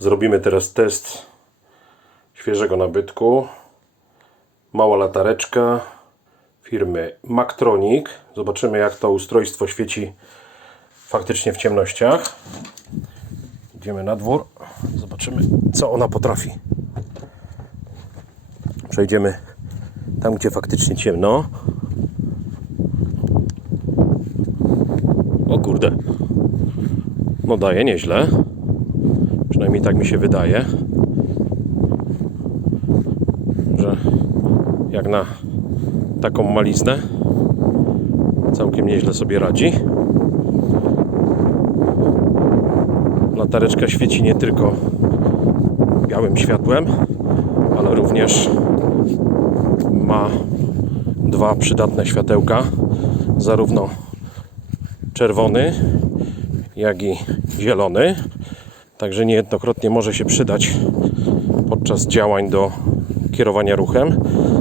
Zrobimy teraz test świeżego nabytku. Mała latareczka firmy Maktronic. Zobaczymy jak to ustrojstwo świeci faktycznie w ciemnościach. Idziemy na dwór. Zobaczymy co ona potrafi. Przejdziemy tam gdzie faktycznie ciemno. O kurde. No daje nieźle. Przynajmniej tak mi się wydaje. Że jak na taką maliznę całkiem nieźle sobie radzi. Latareczka świeci nie tylko białym światłem, ale również ma dwa przydatne światełka, zarówno czerwony, jak i zielony. Także niejednokrotnie może się przydać podczas działań do kierowania ruchem.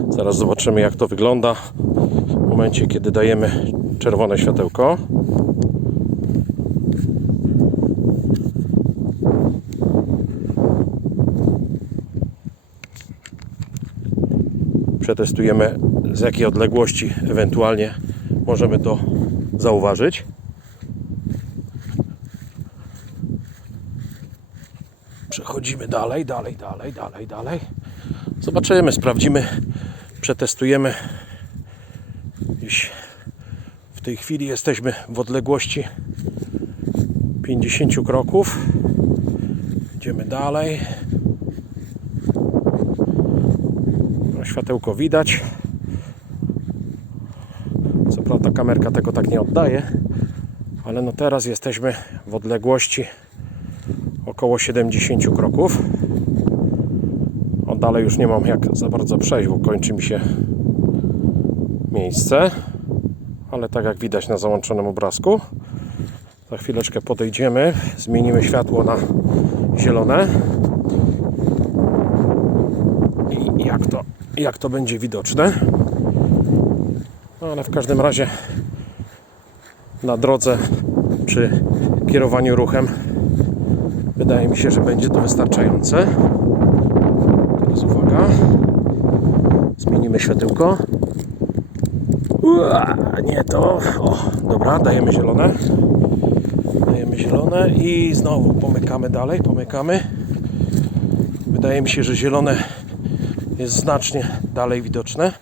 Zaraz zobaczymy jak to wygląda w momencie kiedy dajemy czerwone światełko. Przetestujemy z jakiej odległości ewentualnie możemy to zauważyć. Przechodzimy dalej, dalej, dalej, dalej, dalej. Zobaczymy, sprawdzimy, przetestujemy. W tej chwili jesteśmy w odległości 50 kroków. Idziemy dalej. No, światełko widać. Co prawda kamerka tego tak nie oddaje, ale no teraz jesteśmy w odległości około 70 kroków. O, dalej już nie mam jak za bardzo przejść, bo kończy mi się miejsce. Ale tak jak widać na załączonym obrazku, za chwileczkę podejdziemy, zmienimy światło na zielone. I jak to, jak to będzie widoczne. No ale w każdym razie na drodze przy kierowaniu ruchem Wydaje mi się, że będzie to wystarczające. Teraz uwaga. Zmienimy światełko. Ua, nie to. O, dobra, dajemy zielone. Dajemy zielone i znowu pomykamy dalej, pomykamy. Wydaje mi się, że zielone jest znacznie dalej widoczne.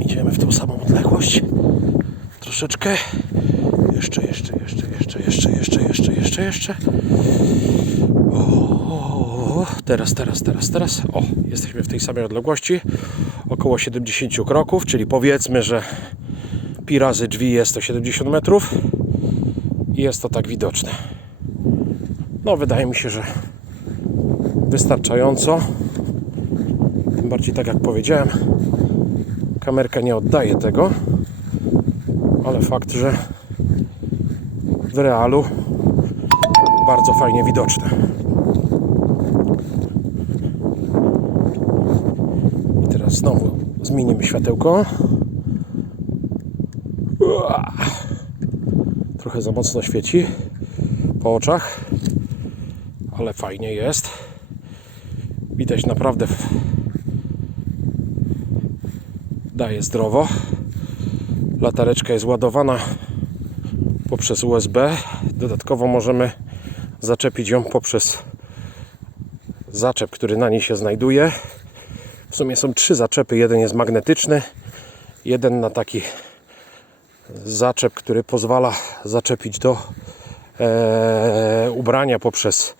Idziemy w tą samą odległość. Troszeczkę. Jeszcze, jeszcze, jeszcze, jeszcze. O, teraz, teraz, teraz, teraz. O, jesteśmy w tej samej odległości. Około 70 kroków, czyli powiedzmy, że pi razy drzwi jest to 70 metrów. I jest to tak widoczne. No, wydaje mi się, że wystarczająco. Tym bardziej, tak jak powiedziałem, kamerka nie oddaje tego, ale fakt, że w realu bardzo fajnie widoczne. I teraz znowu zmienimy światełko. Trochę za mocno świeci po oczach, ale fajnie jest. Widać naprawdę daje zdrowo. Latareczka jest ładowana poprzez USB. Dodatkowo możemy zaczepić ją poprzez zaczep, który na niej się znajduje. W sumie są trzy zaczepy. Jeden jest magnetyczny, jeden na taki zaczep, który pozwala zaczepić do e, ubrania poprzez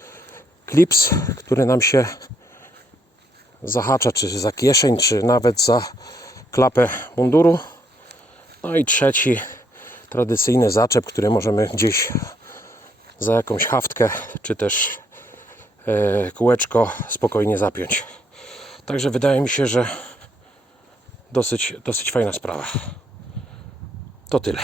klips, który nam się zahacza, czy za kieszeń, czy nawet za klapę munduru. No i trzeci tradycyjny zaczep, który możemy gdzieś za jakąś haftkę, czy też e, kółeczko spokojnie zapiąć. Także wydaje mi się, że dosyć, dosyć fajna sprawa. To tyle.